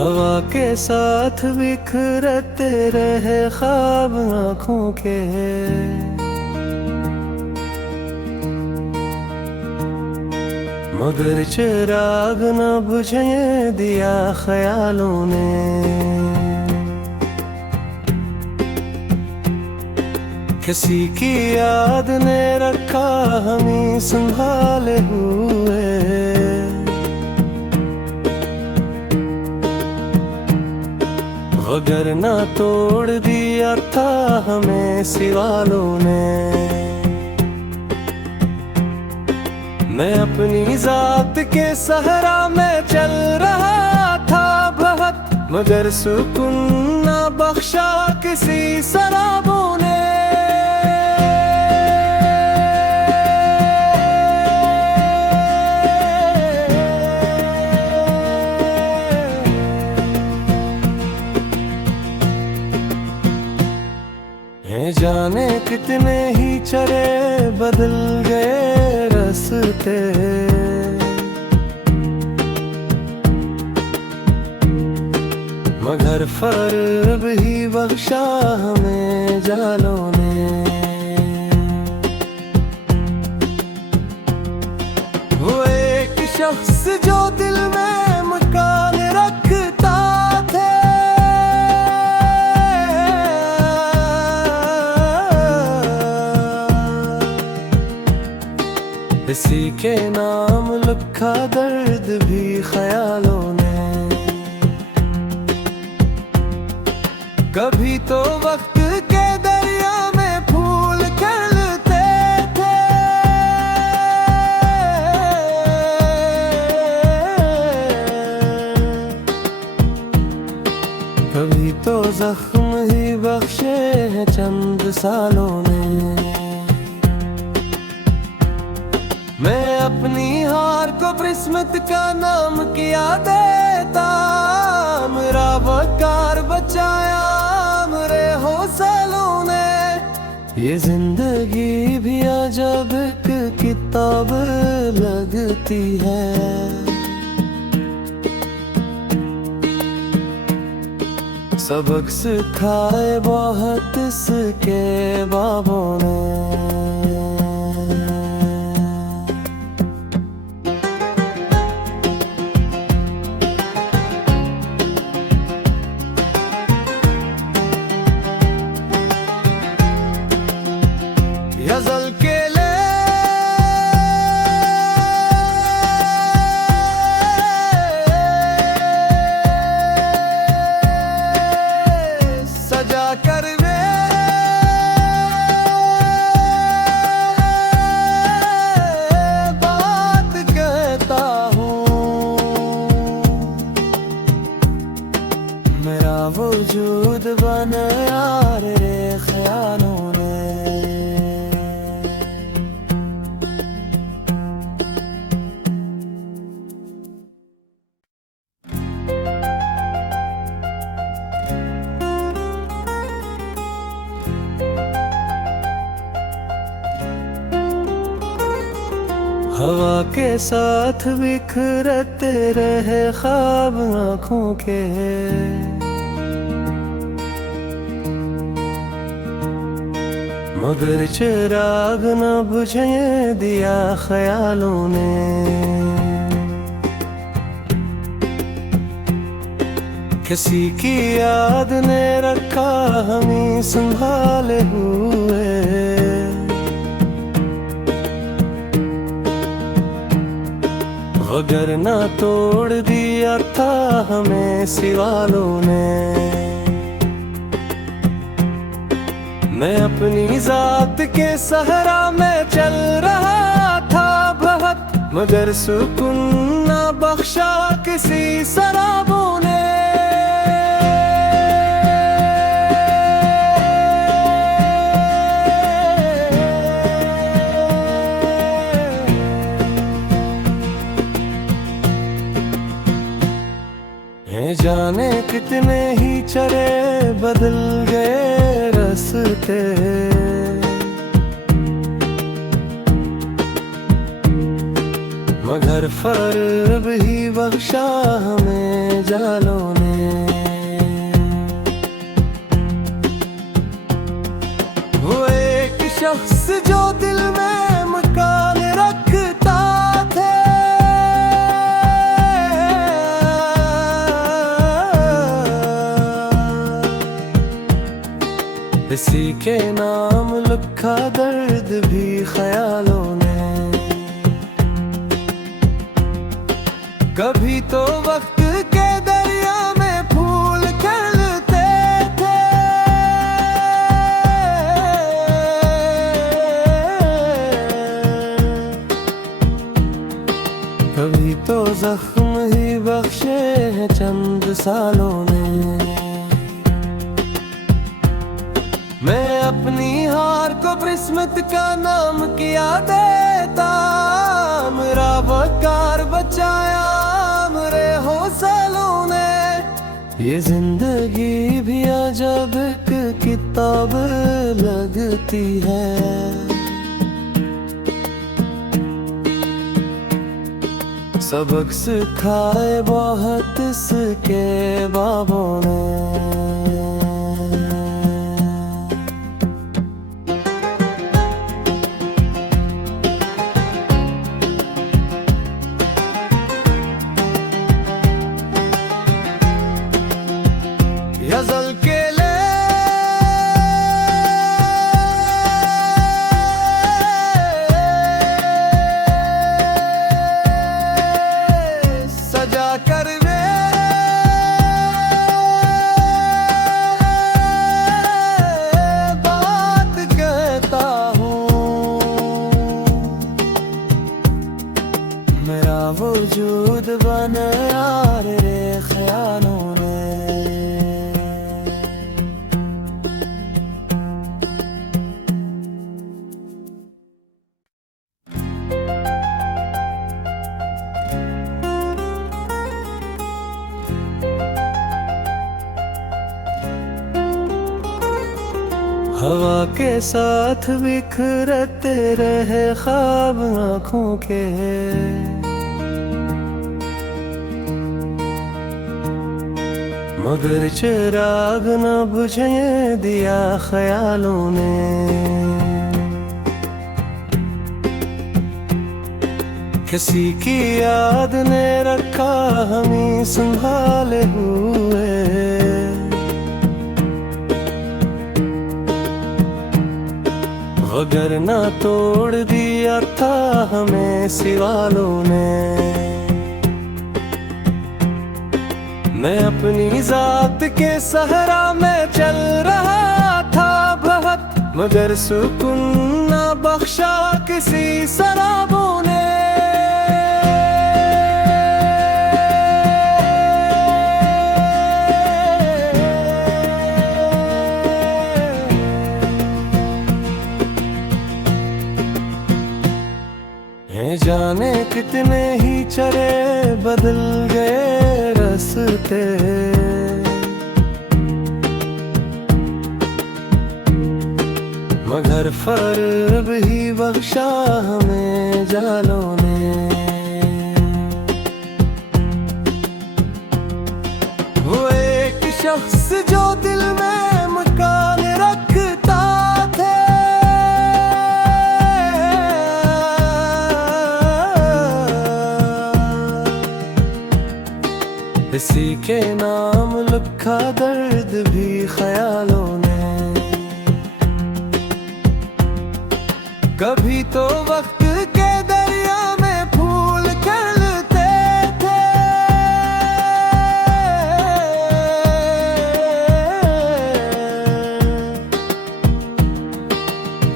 हवा के साथ बिखरते रहे ख्वाब आँखों के, मगर चिराग न बुझे दिया ख्यालों ने। किसी की याद ने रखा हमें संभाले हुए, अगर ना तोड़ दिया था हमें सिवालों ने। मैं अपनी जात के सहरा में चल रहा था बहुत, मगर सुकून ना बख्शा किसी शराबों ने। जाने कितने ही चले बदल गए रास्ते, मगर फर्क ही बख्शा हमें जालों ने। वो एक शख्स जो दिल में मकान रखता था, इसी के नाम लिखा दर्द भी ख्यालों ने। कभी तो वक्त के दरिया में फूल खिलते थे, कभी तो जख्म ही बख्शे हैं चंद सालों ने। मैं अपनी हार को किस्मत का नाम किया देता, मेरा वकार बचाया मेरे हौसलों ने। ये जिंदगी भी अजब एक किताब लगती है, सबक सिखाए बहुत इसके बाबों ने। गजल के ले सजा कर वे बात कहता हूँ, मेरा वजूद बन यार रे ख्यालों ने। हवा के साथ बिखरते रहे ख्वाब आँखों के, मगर चिराग न बुझे दिया ख्यालों ने। किसी की याद ने रखा हमें संभाले हुए, अगर ना तोड़ दिया था हमें सिवालों ने। मैं अपनी जात के सहरा में चल रहा था बहुत, मगर सुकून ना बख्शा किसी शराबों ने। जाने कितने ही चले बदल गए रास्ते, मगर फर्क ही बख्शा हमें जालों ने। शख्स जो दिल में मकान रखता था, इसी के नाम लिखा दर्द भी ख्यालों ने। कभी तो वक्त के दरिया में फूल खिलते थे, कभी तो जख्म ही बख्शे हैं चंद सालों ने। मैं अपनी हार को किस्मत का नाम किया देता, मेरा वकार बचाया मेरे हौसलों ने। ये जिंदगी भी अजब एक किताब लगती है, सबक सिखाए बहुत इसके बाबों ने। गज़ल के ले सजा कर वे बात कहता हूँ, मेरा वजूद बन यार रे ख्यालों में। हवा के साथ बिखरते रहे ख्वाब आँखों के, मगर चिराग न बुझे दिया ख्यालों ने। किसी की याद ने रखा हमें संभाले हुए, अगर ना तोड़ दिया था हमें सिवालों ने। मैं अपनी जात के सहरा में चल रहा था बहुत, मगर सुकून ना बख्शा किसी शराबों ने। जाने कितने ही चरे बदल गए रास्ते, मगर फर्क ही बख्शा हमें जालों ने। वो एक शख्स जो दिल में मकान रखता था, इसी के नाम लिखा दर्द भी ख्यालों ने। कभी तो वक्त के दरिया में फूल खिलते थे,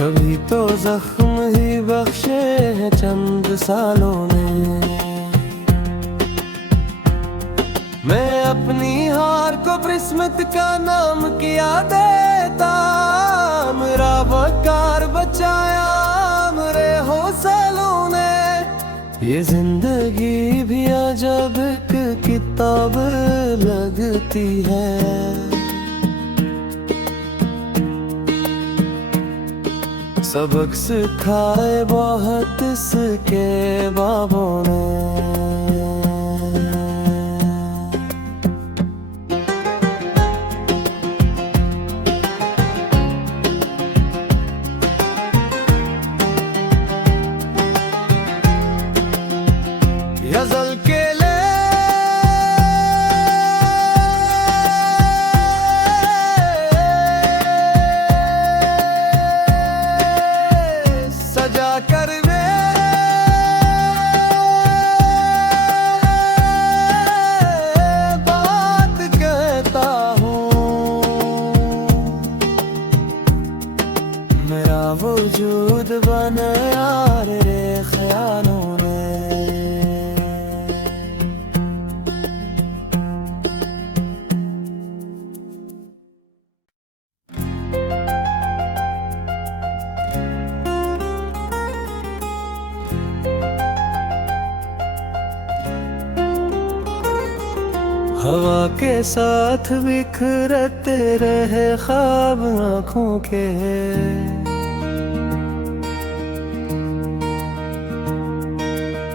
कभी तो जख्म ही बख्शे हैं चंद सालों ने। मैं अपनी हार को किस्मत का नाम किया देता, मेरा वकार बचाया मेरे हौसलों ने। ये जिंदगी भी अजब एक किताब लगती है, सबक सिखाए बहुत इसके बाबों ने। वजूद बनाया रे ख्यालों ने। हवा के साथ बिखरते रहे ख्वाब आँखों के,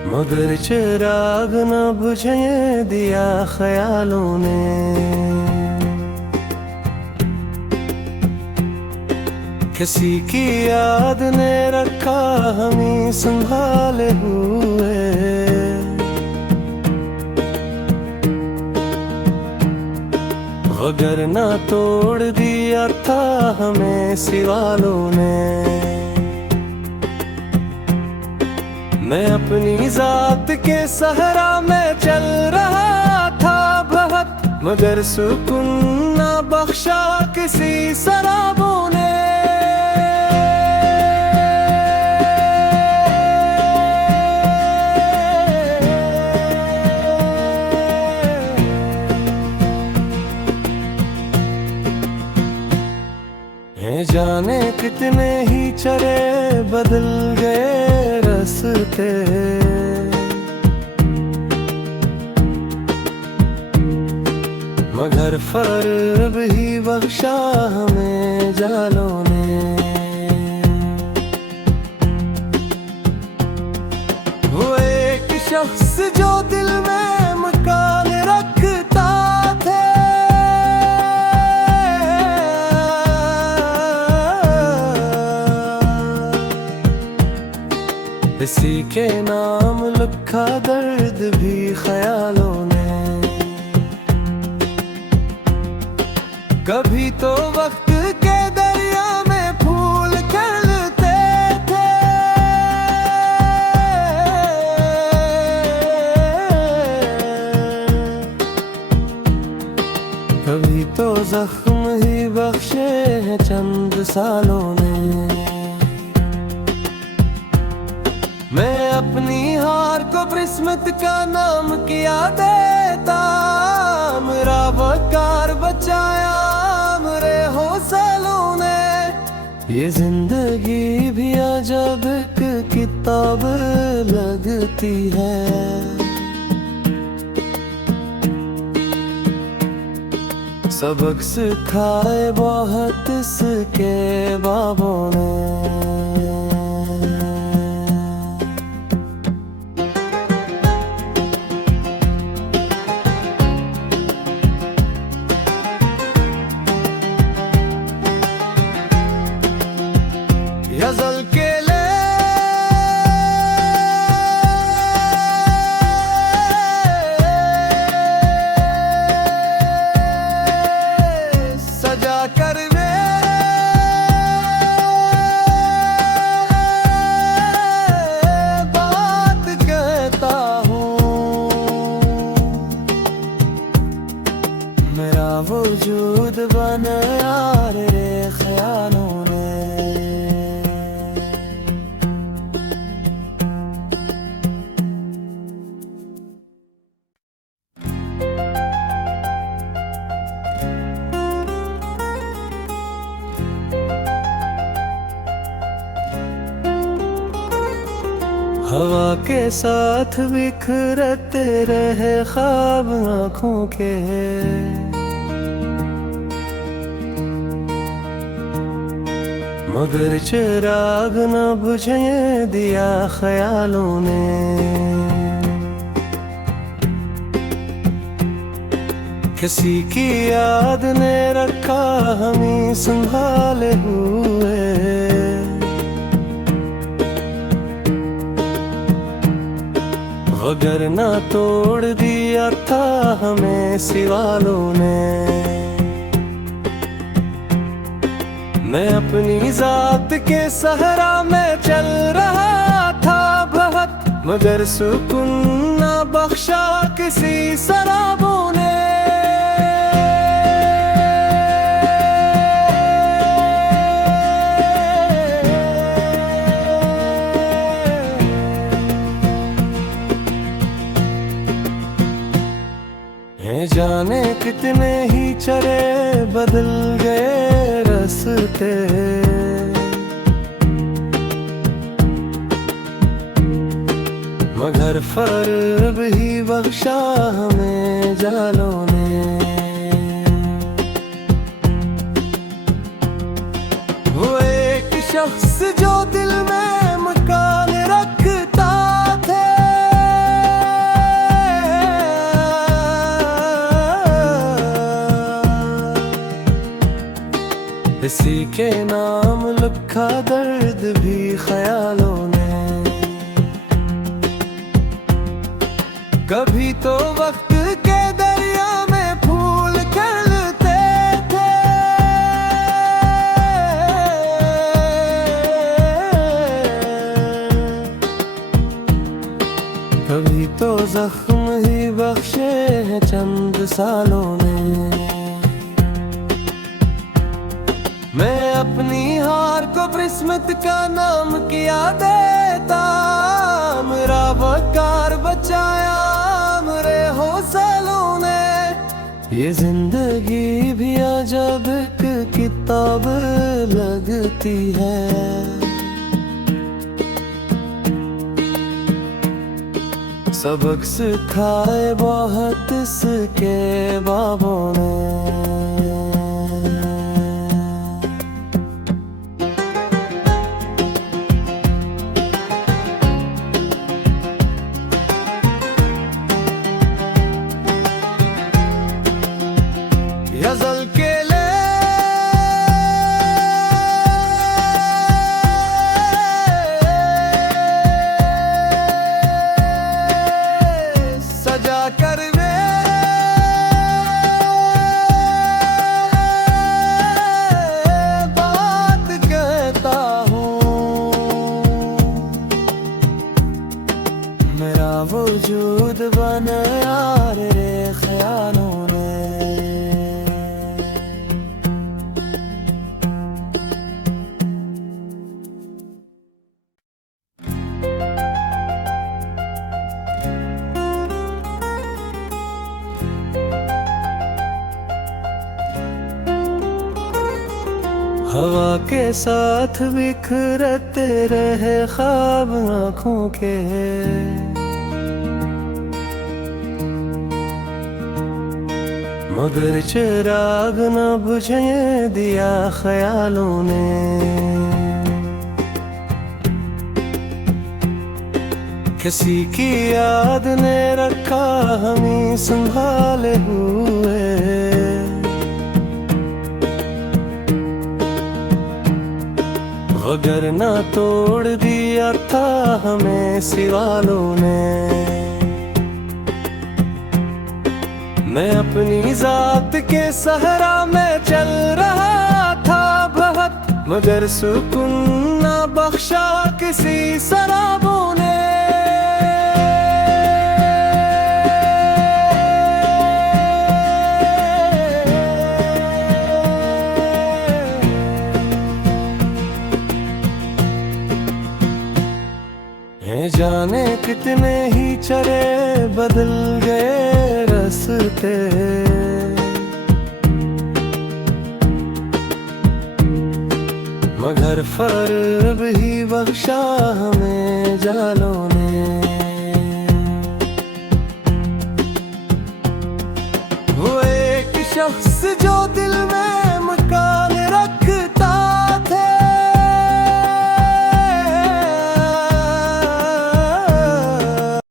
मगर चिराग न बुझे दिया ख्यालों ने। किसी की याद ने रखा हमें संभाले हुए, अगर ना तोड़ दिया था हमें सिवालों ने। मैं अपनी जात के सहरा में चल रहा था बहुत, मगर सुकून ना बख्शा किसी शराबों ने। जाने कितने ही चले बदल गए रास्ते, मगर फर्क ही बख्शा हमें जालों ने। वो एक शख्स जो दिल में मकान रखता था, इसी के नाम लिखा दर्द भी ख्यालों ने। कभी तो वक्त के दरिया में फूल खिलते थे, कभी तो जख्म ही बख्शे हैं चंद सालों ने। मैं अपनी हार को किस्मत का नाम किया देता, मेरा वकार बचाया मेरे हौसलों ने। ये जिंदगी भी अजब एक किताब लगती है, सबक सिखाए बहुत इसके बाबों ने। गजल के ले सजा कर वे बात कहता हूँ, मेरा वजूद बनाया रे ख्यालों ने। हवा के साथ बिखरते रहे ख्वाब आँखों के, मगर चिराग न बुझे दिया ख्यालों ने। किसी की याद ने रखा हमें संभाले हुए, अगर ना तोड़ दिया था हमें सिवालों ने। मैं अपनी जात के सहरा में चल रहा था बहुत, मगर सुकून ना बख्शा किसी शराबों ने। जाने कितने ही चले बदल गए रास्ते, मगर फर्क ही बख्शा हमें जालों ने। वो एक शख्स जो दिल में मकान रखता था, इसी के नाम लिखा दर्द भी ख्यालों ने। कभी तो वक्त के दरिया में फूल खिलते थे, कभी तो जख्म ही बख्शे हैं चंद सालों ने। मैं अपनी हार को किस्मत का नाम किया देता, मेरा वकार बचाया मेरे हौसलों ने। ये जिंदगी भी अजब एक किताब लगती है, सबक सिखाए बहुत इसके बाबों ने। गजल के ले सजा कर मैं बात कहता हूँ, मेरा वजूद बनाया रे ख्यालों ने। हवा के साथ बिखरते रहे ख्वाब आँखों के, मगर चिराग न बुझे दिया ख्यालों ने। किसी की याद ने रखा हमें संभाले हुए, अगर ना तोड़ दिया था हमें सिवालों ने। मैं अपनी जात के सहरा में चल रहा था बहुत, मगर सुकून ना बख्शा किसी शराबों ने। जाने कितने ही चले बदल गए रास्ते, मगर फर्क ही बख्शा हमें जालों ने। वो एक शख्स जो